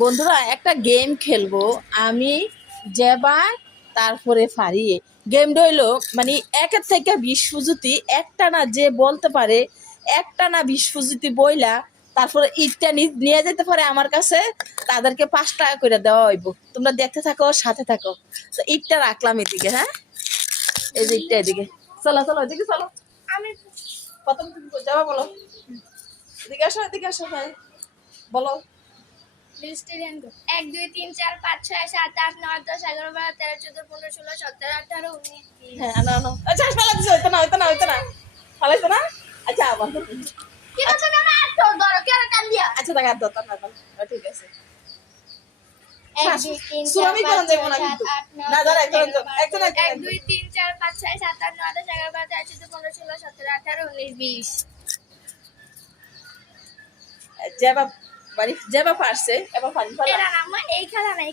বন্ধুরা একটা গেম খেলবো আমি, জেবা, তারপরে ফারিয়ে। গেমটা হইলো মানে 1 থেকে 20 পর্যন্ত একটা না যে বলতে পারে, একটা না 20 পর্যন্ত বইলা তারপরে ইটটা নিয়ে যেতে পারে আমার কাছে, তাদেরকে 5 টাকা করে দেওয়া হইব। তোমরা দেখতে থাকো, সাথে থাকো। তো ইটটা রাখলাম এদিকে, হ্যাঁ, এই যে ইটটা এদিকে। চলো চলো এদিকে চলো। আমি প্রথম তুমি যাবা বলো, এদিকে আসো, এদিকে আসো, হ্যাঁ বলো। ভেজিটেরিয়ান গো 1 2 3 4 5 6 7 8 9 10 11 12 13 14 15 16 17 18 19 হ্যাঁ 20 আনো আনো। আচ্ছা ফালা দিছো, হইতো না হইতো না হইতো না, ফালাইতো না। আচ্ছা আবার কিন্তু তুমি আমার তো ধরো কেন টান দিয়া আচ্ছা টাকা দাও, তা না দাও। ঠিক আছে। 1 2 3 সুরামি 4 করন 5 যাবো 6 না 7 কিন্তু। 8 9 না দাঁড়া, 10 একজন 11 একজন 12 একজন 1 2 3 4 5 6 7 8 9 10 11 12 13 14 15 16 17 18 19 20 যেবা, মানে যেবা পারছে এবার পানি ফালা। এরা না মানে এই খেলা না